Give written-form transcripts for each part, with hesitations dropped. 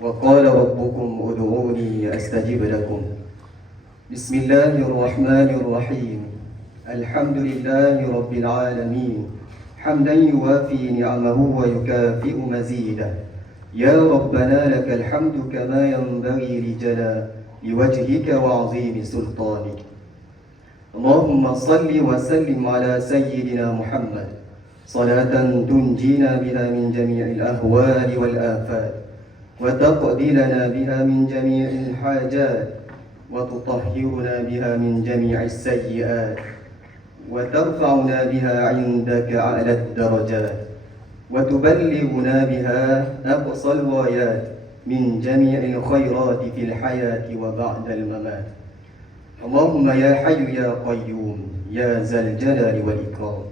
وقال ربكم ادعوني أستجب لكم. بسم الله الرحمن الرحيم. الحمد لله رب العالمين حمدا يوافي نعمه ويكافئ مزيده. يا ربنا لك الحمد كما ينبغي لجلال وجهك وعظيم سلطانك. اللهم صل وسلم على سيدنا محمد صلاة تنجينا بها من جميع الأهوال والآفات وتقضي لنا بها من جميع الحاجات وتطهرنا بها من جميع السيئات وترفعنا بها عندك أعلى الدرجات وتبلغنا بها أقصى الغايات من جميع الخيرات في الحياة وبعد الممات. اللهم يا حي يا قيوم يا ذا الجلال والإكرام.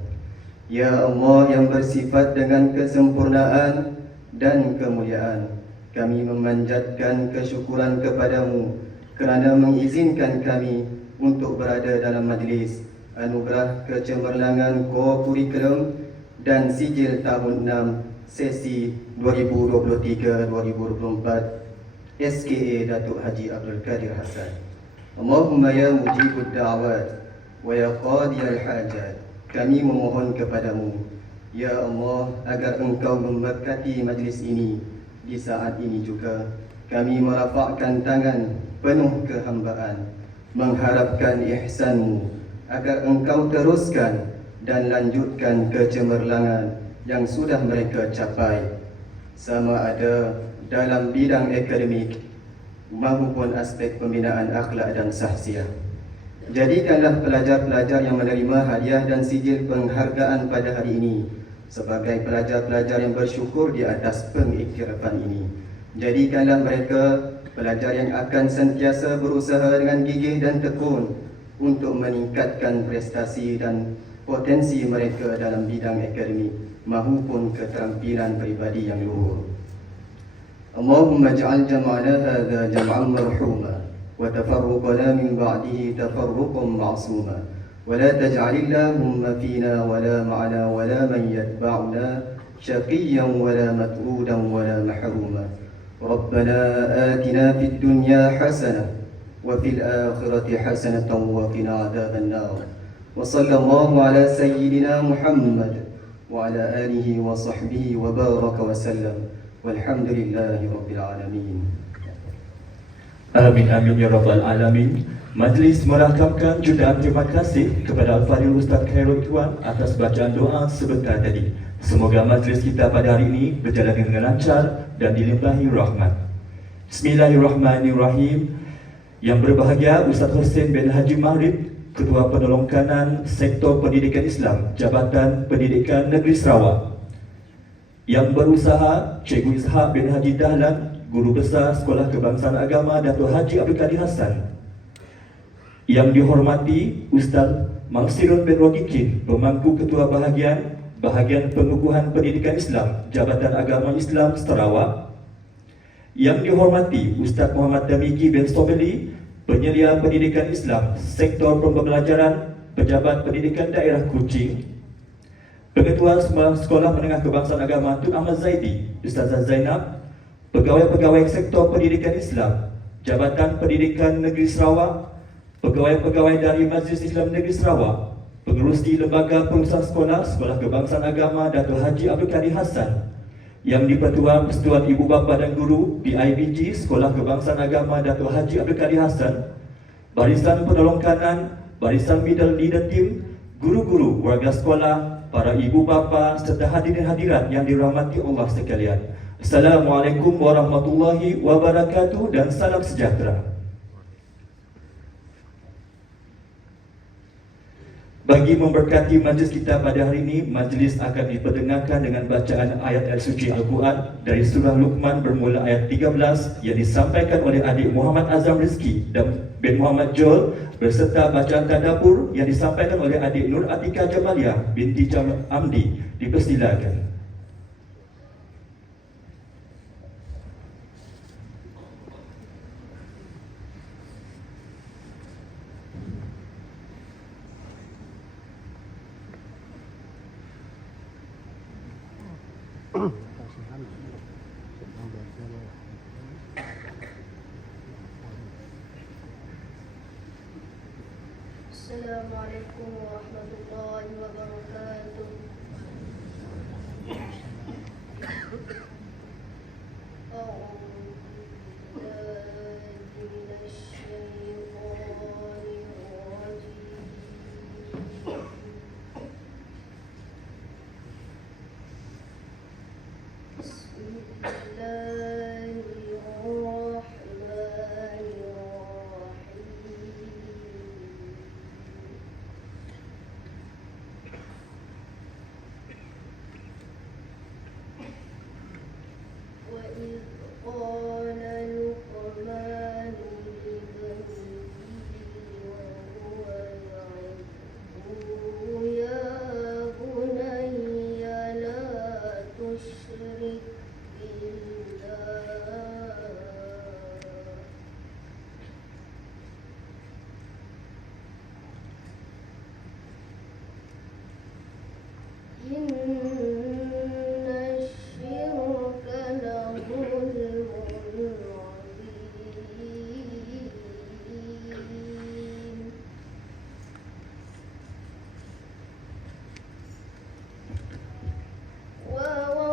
Ya Allah yang bersifat dengan kesempurnaan dan kemuliaan, kami memanjatkan kesyukuran kepadamu kerana mengizinkan kami untuk berada dalam majlis anugerah kecemerlangan kurikulum dan sijil tahun 6 sesi 2023-2024 SKA Datuk Haji Abdul Kadir Hassan. Allahumma ya mujibud da'awat wa ya qadiyal hajat, kami memohon kepadamu, Ya Allah, agar Engkau memberkati majlis ini. Di saat ini juga kami merafakkan tangan penuh kehambaan, mengharapkan ihsan-Mu agar Engkau teruskan dan lanjutkan kecemerlangan yang sudah mereka capai, sama ada dalam bidang akademik maupun aspek pembinaan akhlak dan sahsiah. Jadikanlah pelajar-pelajar yang menerima hadiah dan sijil penghargaan pada hari ini sebagai pelajar-pelajar yang bersyukur di atas pengiktirafan ini. Jadikanlah mereka pelajar yang akan sentiasa berusaha dengan gigih dan tekun untuk meningkatkan prestasi dan potensi mereka dalam bidang akademik maupun keterampilan peribadi yang luhur. Allahumma ja'al jam'ana hadha jam'an marhuma وتفرقنا من بعده تفرقا معصوما ولا تجعل اللهم فينا ولا معنا ولا من يتبعنا شقيا ولا مطرودا ولا محروما. ربنا آتنا في الدنيا حسنة وفي الآخرة حسنة وقنا عذاب النار. وصلى الله على سيدنا محمد وعلى آله وصحبه وبارك وسلم والحمد لله رب العالمين. Amin amin ya rabbal alamin. Majlis merakamkan jutaan terima kasih kepada Al-Fadhil Ustaz Khairul Ikhwan atas bacaan doa sebentar tadi. Semoga majlis kita pada hari ini berjalan dengan lancar dan dilimpahi rahmat. Bismillahirrahmanirrahim. Yang berbahagia Ustaz Hussein bin Haji Mahrib, Ketua Penolong Kanan Sektor Pendidikan Islam Jabatan Pendidikan Negeri Sarawak. Yang berusaha Cikgu Ishak bin Haji Dahlan, Guru Besar Sekolah Kebangsaan Agama Datuk Haji Abdul Kadir Hassan. Yang dihormati Ustaz Mansirun bin Rogikin, Pemangku Ketua Bahagian Pengukuhan Pendidikan Islam Jabatan Agama Islam Sarawak. Yang dihormati Ustaz Muhammad Damiki bin Sobeli, Penyelia Pendidikan Islam Sektor Pembelajaran Pejabat Pendidikan Daerah Kuching. Pengetua Sekolah Menengah Kebangsaan Agama Tun Ahmad Zaidi, Ustazah Zainab. Pegawai-pegawai Sektor Pendidikan Islam Jabatan Pendidikan Negeri Sarawak, pegawai-pegawai dari Majlis Islam Negeri Sarawak, pengerusi Lembaga Pengurusan Sekolah Sekolah Kebangsaan Agama Datuk Haji Abdul Kadir Hassan, yang di-Pertuan Persatuan Ibu Bapa dan Guru PIBG Sekolah Kebangsaan Agama Datuk Haji Abdul Kadir Hassan, Barisan Penolong Kanan, Barisan Middle Leader Team, guru-guru, warga sekolah, para ibu bapa serta hadirin hadirat yang dirahmati Allah sekalian. Assalamualaikum warahmatullahi wabarakatuh dan salam sejahtera. Bagi memberkati majlis kita pada hari ini, majlis akan diperdengarkan dengan bacaan ayat al-suci Al-Quran dari surah Luqman bermula ayat 13 yang disampaikan oleh adik Muhammad Azam Rizki dan bin Muhammad Joel, berserta bacaan tadabbur yang disampaikan oleh adik Nur Atika Jamaliah binti Jamal Amdi. Dipersilakan. Assalamualaikum warahmatullahi wabarakatuh. وإذ قال لقمان لابنه وهو يعظه يا بني لا تشرك بالله إن الشرك لظلم عظيم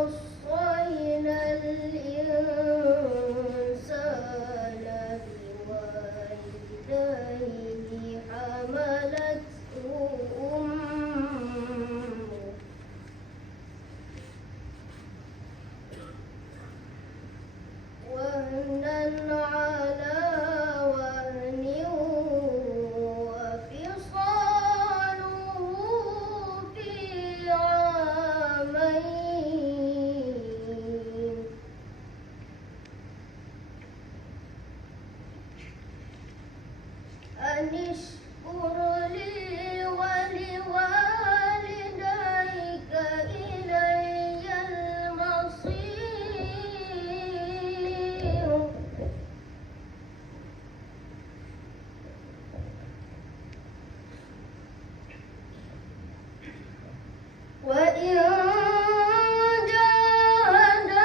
ووصينا الإنسان بوالديه حملته أمه وهنا على وهن وفصاله في عامين أن اشكر لي ولوالديك إلي المصير وإن جاهداك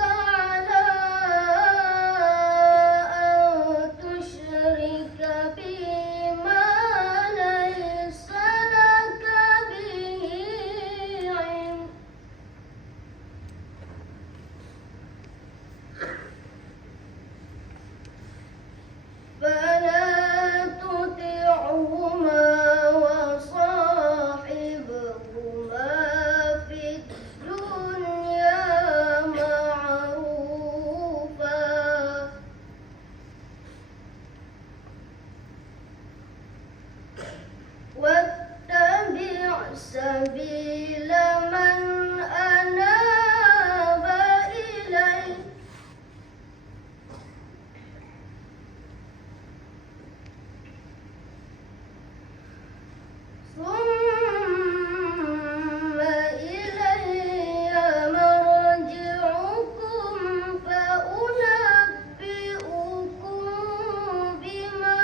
على أن تشرك بي ما ليس لك به علم فلا تطعهما وصاحبهما في الدنيا معروفا واتبع سبيل من أناب إلي ثم إلي مرجعكم فأنبئكم بما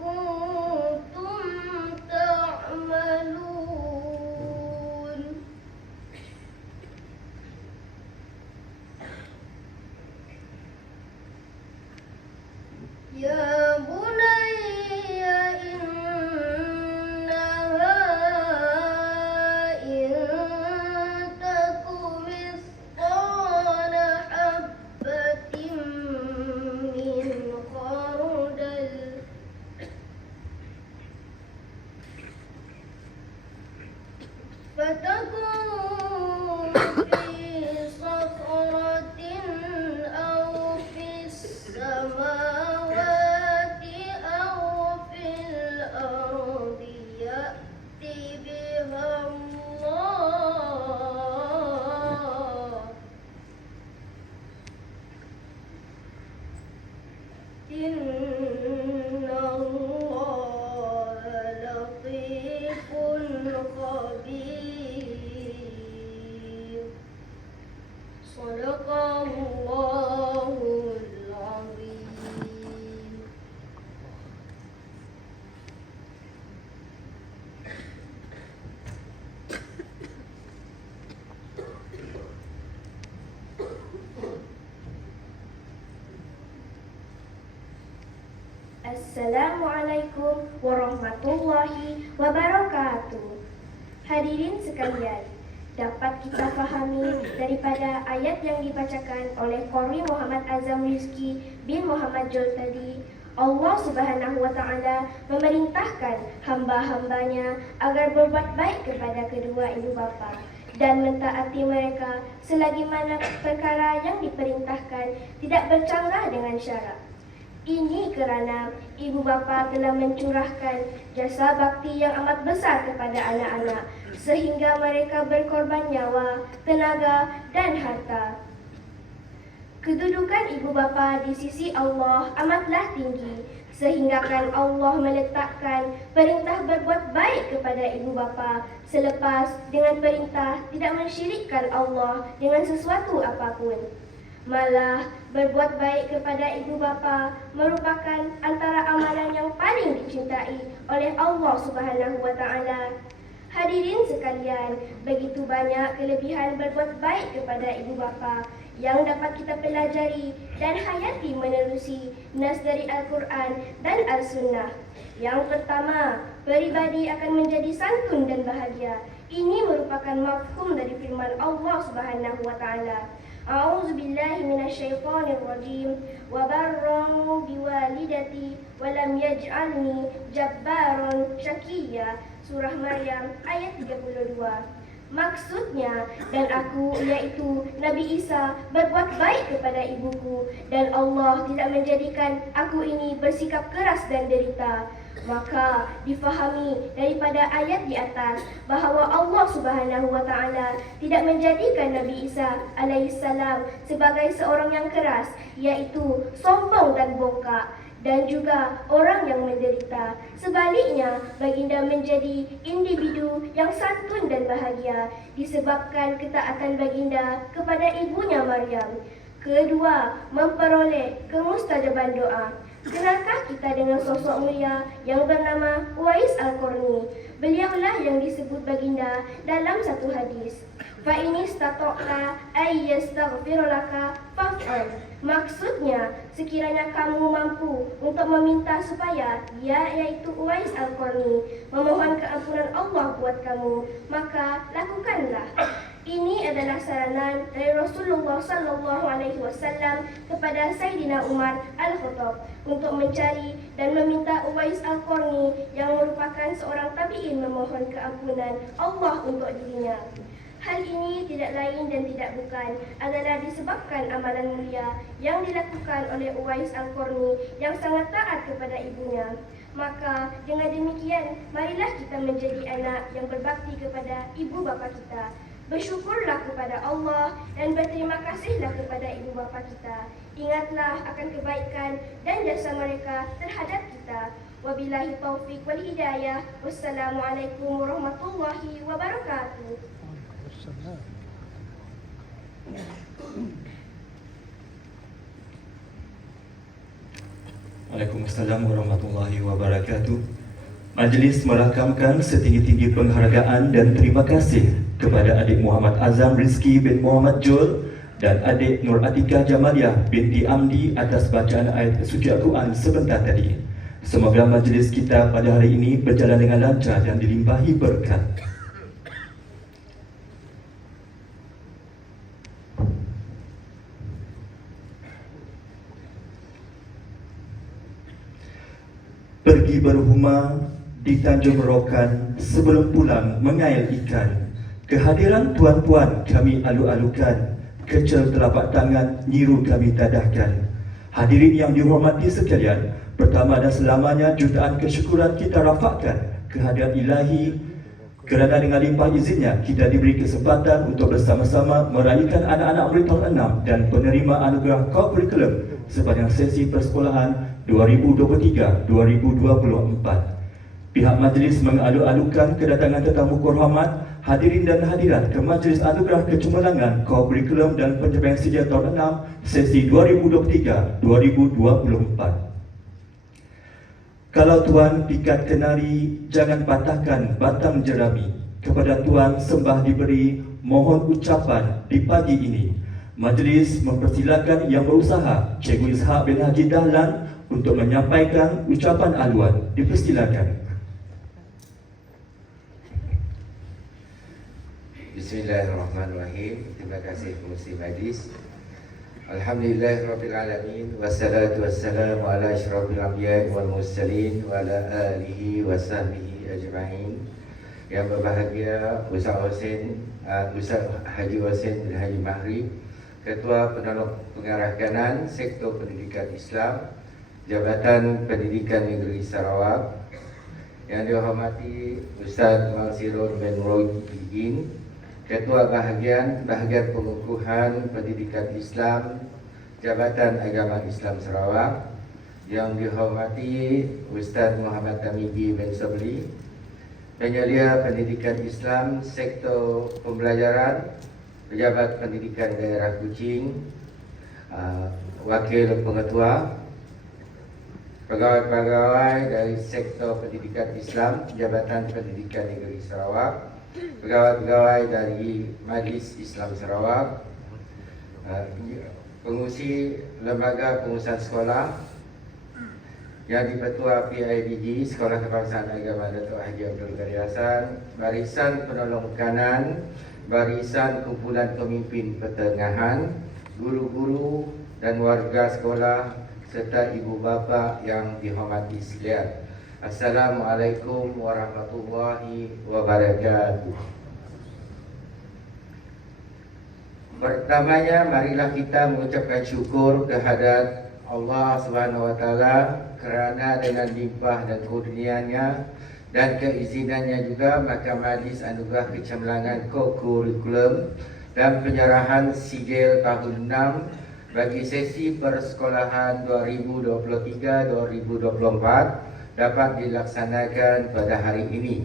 كنتم تعملون يا بني إنها إن تك مثقال حبة من خردل فتكون في صخرة أو في السماوات أو في الأرض يأتي بها الله إن الله لطيف خبير صدق الله العظيم. Assalamualaikum warahmatullahi wabarakatuh. Hadirin sekalian, dapat kita fahami daripada ayat yang dibacakan oleh Qori Muhammad Azam Rizki bin Muhammad Jol tadi, Allah Subhanahu wa Ta'ala memerintahkan hamba-hambanya agar berbuat baik kepada kedua ibu bapa dan mentaati mereka selagi mana perkara yang diperintahkan tidak bercanggah dengan syarak. Ini kerana ibu bapa telah mencurahkan jasa bakti yang amat besar kepada anak-anak sehingga mereka berkorban nyawa, tenaga dan harta. Kedudukan ibu bapa di sisi Allah amatlah tinggi sehinggakan Allah meletakkan perintah berbuat baik kepada ibu bapa selepas dengan perintah tidak mensyirikkan Allah dengan sesuatu apapun. Malah berbuat baik kepada ibu bapa merupakan antara amalan yang paling dicintai oleh Allah Subhanahu wa Ta'ala. Hadirin sekalian, begitu banyak kelebihan berbuat baik kepada ibu bapa yang dapat kita pelajari dan hayati menerusi nas dari Al-Quran dan Al-Sunnah. Yang pertama, peribadi akan menjadi santun dan bahagia. Ini merupakan mafhum dari firman Allah Subhanahu wa Ta'ala. A'udzu billahi minasyaitonir rajim wa barran biwalidati wa lam yaj'alni jabbaran syaqiyya. Surah Maryam ayat 32. Maksudnya, dan aku yaitu Nabi Isa berbuat baik kepada ibuku dan Allah tidak menjadikan aku ini bersikap keras dan derita. Maka difahami daripada ayat di atas bahawa Allah Subhanahu wa Ta'ala tidak menjadikan Nabi Isa alaihissalam sebagai seorang yang keras, iaitu sombong dan bongkak, dan juga orang yang menderita. Sebaliknya, baginda menjadi individu yang santun dan bahagia disebabkan ketaatan baginda kepada ibunya Maryam. Kedua, memperoleh kemustajaban doa. Kenalkah kita dengan sosok mulia yang bernama Uwais Al-Qarni? Beliaulah yang disebut baginda dalam satu hadis, fa in istata'ta ay yastaghfir laka faf'al. Maksudnya, sekiranya kamu mampu untuk meminta supaya dia, yaitu Uwais Al-Qarni, memohon keampunan Allah buat kamu, maka lakukanlah. Ini adalah saranan dari Rasulullah SAW kepada Sayyidina Umar Al-Khattab untuk mencari dan meminta Uwais Al-Qarni yang merupakan seorang tabi'in memohon keampunan Allah untuk dirinya. Hal ini tidak lain dan tidak bukan adalah disebabkan amalan mulia yang dilakukan oleh Uwais Al-Qarni yang sangat taat kepada ibunya. Maka dengan demikian, marilah kita menjadi anak yang berbakti kepada ibu bapa kita. Bersyukurlah kepada Allah dan berterima kasihlah kepada ibu bapa kita. Ingatlah akan kebaikan dan jasa mereka terhadap kita. Wabillahi taufiq wal hidayah. Wassalamualaikum warahmatullahi wabarakatuh. Waalaikumsalam warahmatullahi wabarakatuh. Majlis merakamkan setinggi-tinggi penghargaan dan terima kasih kepada adik Muhammad Azam Rizki bin Muhammad Jol dan adik Nur Atikah Jamaliah binti Amdi atas bacaan ayat suci Al-Quran sebentar tadi. Semoga majlis kita pada hari ini berjalan dengan lancar dan dilimpahi berkat. Pergi berhumah di Tanjung Rokan, sebelum pulang mengail ikan. Kehadiran tuan-puan kami alu-alukan, kecil telapak tangan nyiru kami tadahkan. Hadirin yang dihormati sekalian, pertama dan selamanya jutaan kesyukuran kita rafakkan kehadirat ilahi kerana dengan limpah izinnya kita diberi kesempatan untuk bersama-sama meraihkan anak-anak murid tahun 6 dan penerima anugerah co-curriculum sepanjang sesi persekolahan 2023-2024. Pihak majlis mengalu-alukan kedatangan tetamu berhormat, hadirin dan hadirat ke Majlis Anugerah Kecemerlangan Co-Curriculum dan Pencapaian Sejarah tahun 6 sesi 2023-2024. Kalau tuan pikat kenari, jangan patahkan batang jerami. Kepada tuan sembah diberi, mohon ucapan di pagi ini. Majlis mempersilakan yang berusaha, Cikgu Ishak bin Haji Dahlan untuk menyampaikan ucapan aluan. Dipersilakan. Bismillahirrahmanirrahim. Terima kasih Pengerusi Majlis. Alhamdulillahirrabbilalamin. Wassalatu wassalamu ala asyrafil anbiya wal mursalin wa ala alihi wa sahbihi ajma'in. Yang berbahagia Ustaz Haji Hussein bin Haji Mahri, Ketua Penolong Pengarah Kanan Sektor Pendidikan Islam, Jabatan Pendidikan Negeri Sarawak. Yang dihormati Ustaz Mansirun bin Roydin, Ketua Bahagian Pengukuhan Pendidikan Islam, Jabatan Agama Islam Sarawak. Yang dihormati Ustaz Muhammad Tamidi bin Sabli, Penyelia Pendidikan Islam Sektor Pembelajaran, Pejabat Pendidikan Daerah Kuching, Wakil Pengetua, pegawai-pegawai dari Sektor Pendidikan Islam, Jabatan Pendidikan Negeri Sarawak, pegawai-pegawai dari Majlis Islam Sarawak, pengurusi Lembaga Pengurusan Sekolah yang dipertua PIBG Sekolah Kebangsaan Agama Datuk Haji Abdul Kadir Hassan, Barisan Penolong Kanan, Barisan Kumpulan Pemimpin Pertengahan, guru-guru dan warga sekolah serta ibu bapa yang dihormati sekalian. Assalamualaikum warahmatullahi wabarakatuh. Pertamanya, marilah kita mengucapkan syukur kehadrat Allah Subhanahu wa taala kerana dengan limpah dan kurnianya dan keizinannya juga, maka Majlis Anugerah Kecemerlangan Kurikulum dan penyerahan sijil tahun 6 bagi sesi persekolahan 2023-2024 dapat dilaksanakan pada hari ini.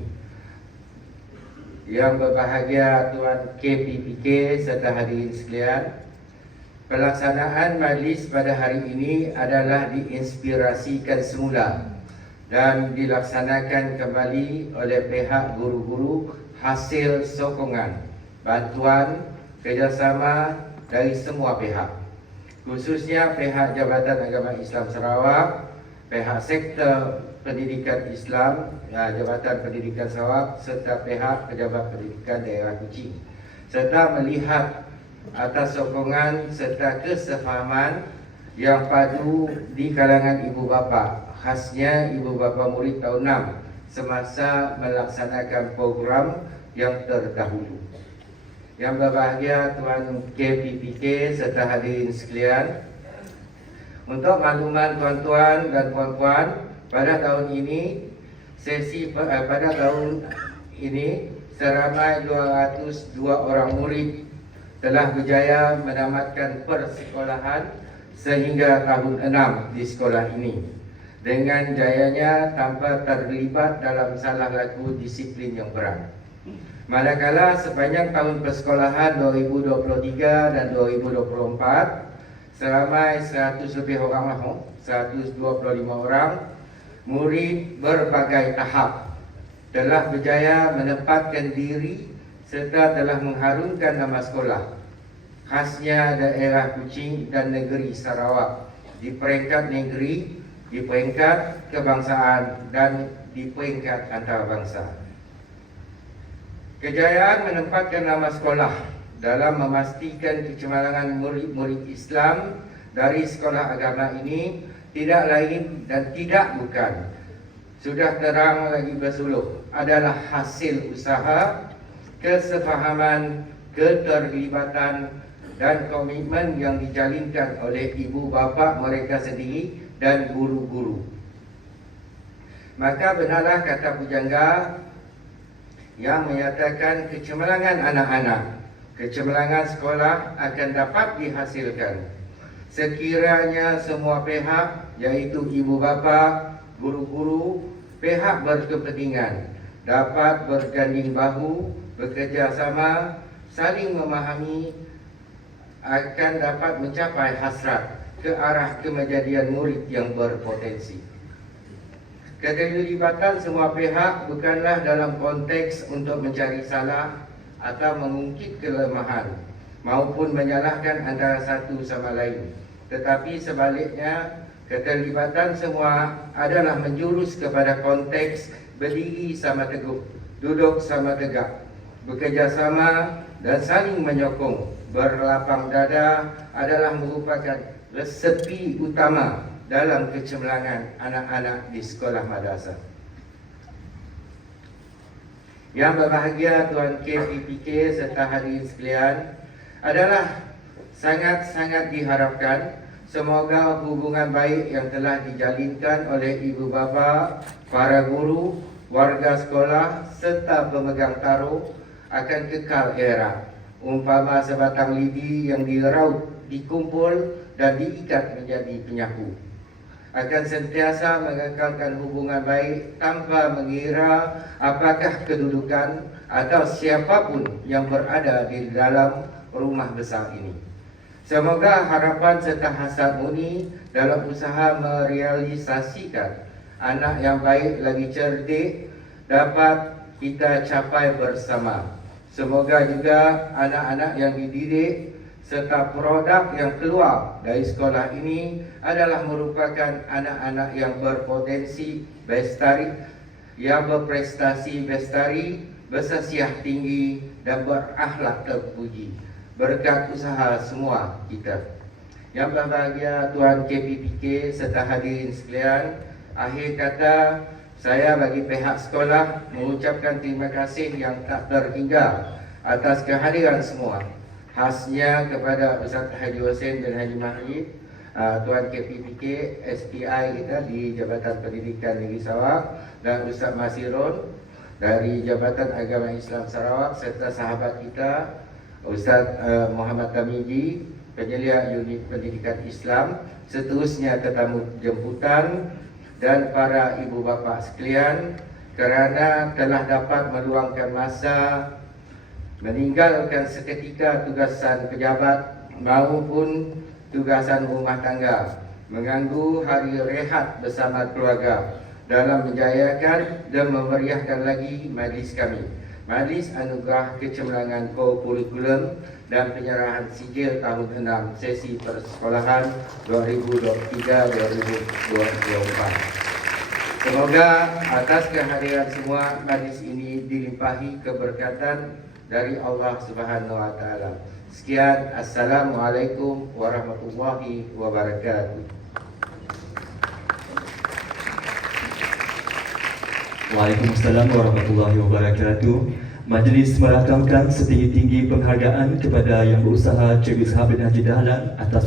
Yang berbahagia Tuan KPPK serta hadirin sekalian, pelaksanaan majlis pada hari ini adalah diinspirasikan semula dan dilaksanakan kembali oleh pihak guru-guru hasil sokongan, bantuan, kerjasama dari semua pihak, khususnya pihak Jabatan Agama Islam Sarawak, pihak Sektor Pendidikan Islam, Jabatan Pendidikan Sarawak serta pihak Pejabat Pendidikan Daerah Kuching, serta melihat atas sokongan serta kesefahaman yang padu di kalangan ibu bapa, khasnya ibu bapa murid tahun 6 semasa melaksanakan program yang terdahulu. Yang berbahagia Tuan KPPK serta hadirin sekalian, untuk makluman tuan-tuan dan puan-puan, pada tahun ini seramai 202 orang murid telah berjaya menamatkan persekolahan sehingga tahun 6 di sekolah ini dengan jayanya tanpa terlibat dalam salah laku disiplin yang berat. Manakala sepanjang tahun persekolahan 2023 dan 2024 seramai 100 lebih orang, 125 orang murid berbagai tahap telah berjaya menempatkan diri serta telah mengharumkan nama sekolah, khasnya daerah Kuching dan negeri Sarawak di peringkat negeri, di peringkat kebangsaan dan di peringkat antarabangsa. Kejayaan menempatkan nama sekolah dalam memastikan kecemerlangan murid-murid Islam dari sekolah agama ini tidak lain dan tidak bukan, sudah terang lagi bersuluh, adalah hasil usaha, kesefahaman, keterlibatan dan komitmen yang dijalinkan oleh ibu bapa mereka sendiri dan guru-guru. Maka benarlah kata pujangga yang menyatakan kecemerlangan anak-anak, kecemerlangan sekolah akan dapat dihasilkan sekiranya semua pihak, yaitu ibu bapa, guru-guru, pihak berkepentingan dapat berganding bahu, bekerja sama, saling memahami, akan dapat mencapai hasrat ke arah kemejadian murid yang berpotensi. Keterlibatan semua pihak bukanlah dalam konteks untuk mencari salah atau mengungkit kelemahan maupun menyalahkan antara satu sama lain, tetapi sebaliknya keterlibatan semua adalah menjurus kepada konteks berdiri sama teguh, duduk sama tegak, bekerjasama dan saling menyokong. Berlapang dada adalah merupakan resepi utama dalam kecemerlangan anak-anak di sekolah madrasah. Yang berbahagia Tuan KPPK serta hadirin sekalian, adalah sangat-sangat diharapkan semoga hubungan baik yang telah dijalinkan oleh ibu bapa, para guru, warga sekolah serta pemegang taruh akan kekal erat. Umpama sebatang lidi yang diraut, dikumpul dan diikat menjadi penyapu. Akan sentiasa mengekalkan hubungan baik tanpa mengira apakah kedudukan atau siapapun yang berada di dalam rumah besar ini. Semoga harapan serta hasad murni dalam usaha merealisasikan anak yang baik lagi cerdik dapat kita capai bersama. Semoga juga anak-anak yang dididik serta produk yang keluar dari sekolah ini adalah merupakan anak-anak yang berpotensi bestari, yang berprestasi bestari, bersasiah tinggi dan berakhlak terpuji berkat usaha semua kita. Yang berbahagia Tuan KPPK serta hadirin sekalian, akhir kata saya bagi pihak sekolah mengucapkan terima kasih yang tak terhingga atas kehadiran semua. Khasnya kepada Ustaz Haji Hussein dan Haji Mahmud, Tuan KPPK, SPI kita di Jabatan Pendidikan Negeri Sarawak, dan Ustaz Masirun dari Jabatan Agama Islam Sarawak, serta sahabat kita Ustaz Muhammad Tamiji, penyelia unit pendidikan Islam, seterusnya tetamu jemputan dan para ibu bapa sekalian, kerana telah dapat meluangkan masa meninggalkan seketika tugasan pejabat maupun tugasan rumah tangga, mengganggu hari rehat bersama keluarga dalam menjayakan dan memeriahkan lagi majlis kami, Majlis Anugerah Kecemerlangan Kurikulum dan penyerahan sijil tahun 6 sesi persekolahan 2023-2024. Semoga atas kehadiran semua majlis ini dilimpahi keberkatan dari Allah Subhanahu wa taala. Sekian, assalamualaikum warahmatullahi wabarakatuh. Waalaikumsalam warahmatullahi wabarakatuh. Majlis merakamkan setinggi-tinggi penghargaan kepada yang berusaha Cikgu Ishak bin Haji Dahlan atas